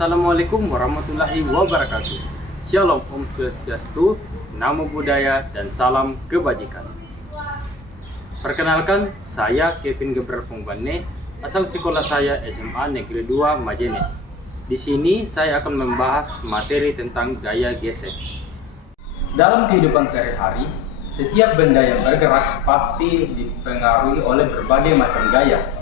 Assalamualaikum warahmatullahi wabarakatuh. Shalom Om Swastiastu, Namo Buddhaya, dan salam kebajikan. Perkenalkan, saya Kevin Gebrel Pongbane, asal sekolah saya SMA Negeri 2 Majene. Di sini saya akan membahas materi tentang gaya gesek. Dalam kehidupan sehari-hari, setiap benda yang bergerak pasti dipengaruhi oleh berbagai macam gaya.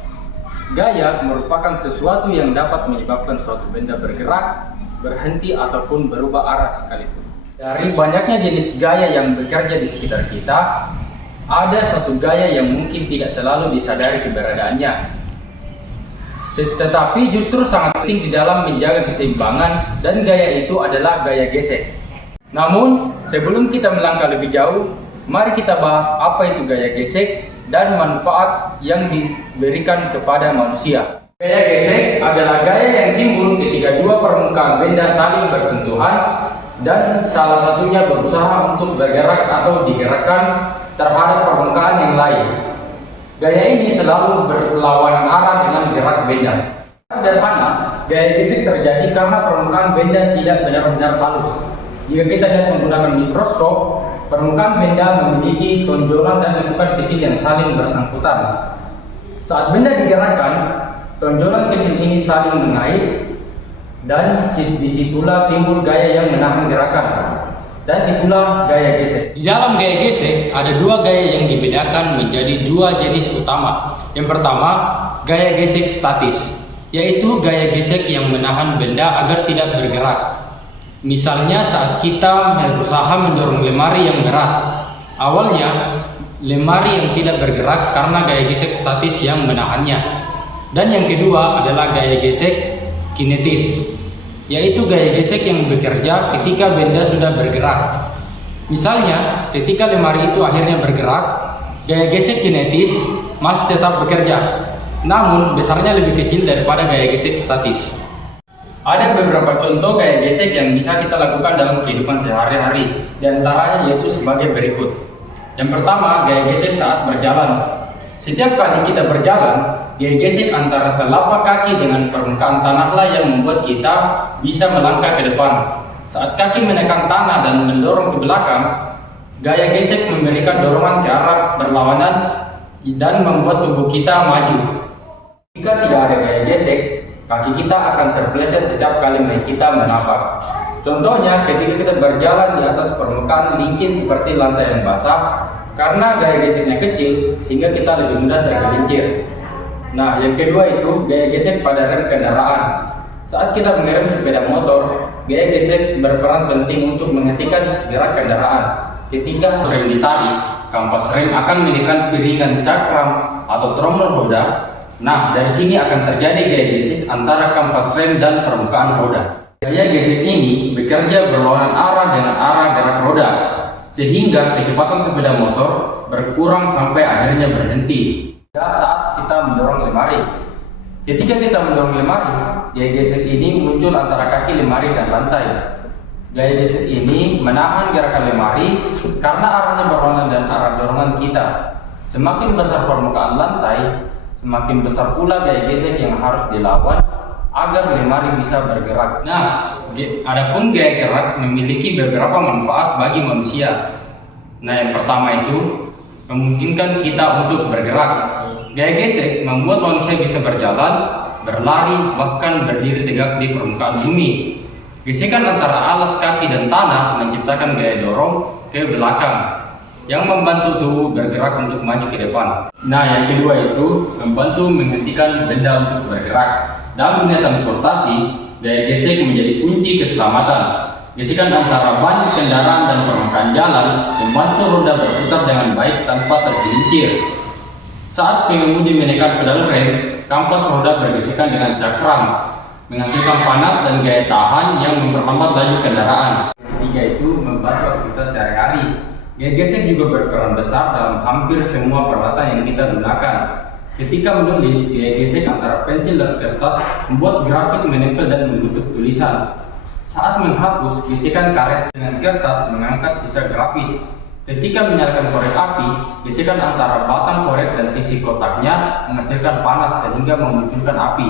Gaya merupakan sesuatu yang dapat menyebabkan suatu benda bergerak, berhenti, ataupun berubah arah sekalipun. Dari banyaknya jenis gaya yang bekerja di sekitar kita, ada satu gaya yang mungkin tidak selalu disadari keberadaannya. Tetapi justru sangat penting di dalam menjaga keseimbangan, dan gaya itu adalah gaya gesek. Namun, sebelum kita melangkah lebih jauh, mari kita bahas apa itu gaya gesek dan manfaat yang diberikan kepada manusia. Gaya gesek adalah gaya yang timbul ketika dua permukaan benda saling bersentuhan dan salah satunya berusaha untuk bergerak atau digerakkan terhadap permukaan yang lain. Gaya ini selalu berlawanan arah dengan gerak benda. Sederhana, gaya gesek terjadi karena permukaan benda tidak benar-benar halus. Jika kita lihat menggunakan mikroskop, permukaan benda memiliki tonjolan dan lekukan kecil yang saling bersangkutan. Saat benda digerakkan, tonjolan kecil ini saling mengait, dan disitulah timbul gaya yang menahan gerakan. Dan itulah gaya gesek. Di dalam gaya gesek, ada dua gaya yang dibedakan menjadi dua jenis utama. Yang pertama, gaya gesek statis, yaitu gaya gesek yang menahan benda agar tidak bergerak. Misalnya saat kita berusaha mendorong lemari yang berat. Awalnya, lemari yang tidak bergerak karena gaya gesek statis yang menahannya. Dan yang kedua adalah gaya gesek kinetis, yaitu gaya gesek yang bekerja ketika benda sudah bergerak. Misalnya, ketika lemari itu akhirnya bergerak, gaya gesek kinetis masih tetap bekerja, namun besarnya lebih kecil daripada gaya gesek statis. Ada beberapa contoh gaya gesek yang bisa kita lakukan dalam kehidupan sehari-hari, di antaranya yaitu sebagai berikut. Yang pertama, gaya gesek saat berjalan. Setiap kali kita berjalan, gaya gesek antara telapak kaki dengan permukaan tanahlah yang membuat kita bisa melangkah ke depan. Saat kaki menekan tanah dan mendorong ke belakang, gaya gesek memberikan dorongan ke arah berlawanan dan membuat tubuh kita maju. Jika tidak ada gaya gesek, kaki kita akan terpeleset setiap kali kita menapak. Contohnya, ketika kita berjalan di atas permukaan licin seperti lantai yang basah, karena gaya geseknya kecil, sehingga kita lebih mudah tergelincir. Nah, yang kedua itu gaya gesek pada rem kendaraan. Saat kita mengerem sepeda motor, gaya gesek berperan penting untuk menghentikan gerak kendaraan. Ketika rem ditarik, kampas rem akan menekan piringan cakram atau tromol roda. Nah, dari sini akan terjadi gaya gesek antara kampas rem dan permukaan roda. Gaya gesek ini bekerja berlawanan arah dengan arah gerak roda, sehingga kecepatan sepeda motor berkurang sampai akhirnya berhenti. Saat kita mendorong lemari, ketika kita mendorong lemari, gaya gesek ini muncul antara kaki lemari dan lantai. Gaya gesek ini menahan gerakan lemari karena arahnya berlawanan dan arah dorongan kita. Semakin besar permukaan lantai, semakin besar pula gaya gesek yang harus dilawan agar lemari bisa bergerak. Nah, adapun gaya gerak memiliki beberapa manfaat bagi manusia. Nah, yang pertama itu memungkinkan kita untuk bergerak. Gaya gesek membuat manusia bisa berjalan, berlari, bahkan berdiri tegak di permukaan bumi. Gesekan antara alas kaki dan tanah menciptakan gaya dorong ke belakang yang membantu tubuh bergerak untuk maju ke depan. Nah, yang kedua itu membantu menghentikan benda untuk bergerak. Dalam dunia transportasi, gaya gesek menjadi kunci keselamatan. Gesekan antara ban kendaraan dan permukaan jalan membantu roda berputar dengan baik tanpa tergelincir. Saat pengemudi menekan pedal rem, kampas roda bergesekan dengan cakram, menghasilkan panas dan gaya tahan yang memperlambat laju kendaraan. Ketiga itu membantu aktivitas sehari-hari. Gaya gesek juga berperan besar dalam hampir semua peralatan yang kita gunakan. Ketika menulis, gaya gesek antara pensil dan kertas membuat grafik menempel dan menutup tulisan. Saat menghapus, gesekan karet dengan kertas mengangkat sisa grafik. Ketika menyalakan korek api, gesekan antara batang korek dan sisi kotaknya menghasilkan panas sehingga memunculkan api.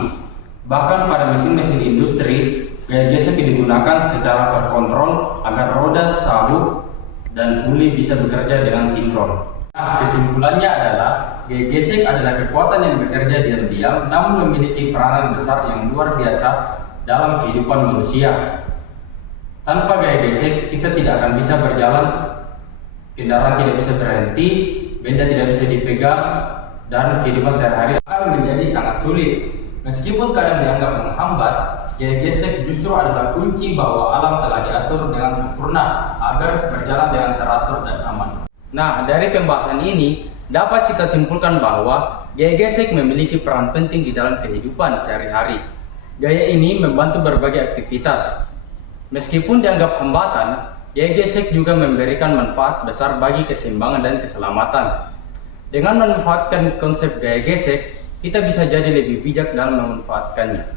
Bahkan pada mesin-mesin industri, Gaya gesek digunakan secara terkontrol agar roda, sabuk, dan puli bisa bekerja dengan sinkron. Nah, kesimpulannya adalah gaya gesek adalah kekuatan yang bekerja diam-diam namun memiliki peranan besar yang luar biasa dalam kehidupan manusia. Tanpa gaya gesek, kita tidak akan bisa berjalan, kendaraan tidak bisa berhenti, benda tidak bisa dipegang, dan kehidupan sehari-hari akan menjadi sangat sulit. Meskipun kadang dianggap menghambat, gaya gesek justru adalah kunci bahwa alam telah diatur dengan sempurna agar berjalan dengan teratur dan aman. Nah, dari pembahasan ini dapat kita simpulkan bahwa gaya gesek memiliki peran penting di dalam kehidupan sehari-hari. Gaya ini membantu berbagai aktivitas. Meskipun dianggap hambatan, gaya gesek juga memberikan manfaat besar bagi keseimbangan dan keselamatan. Dengan memanfaatkan konsep gaya gesek, kita bisa jadi lebih bijak dalam memanfaatkannya.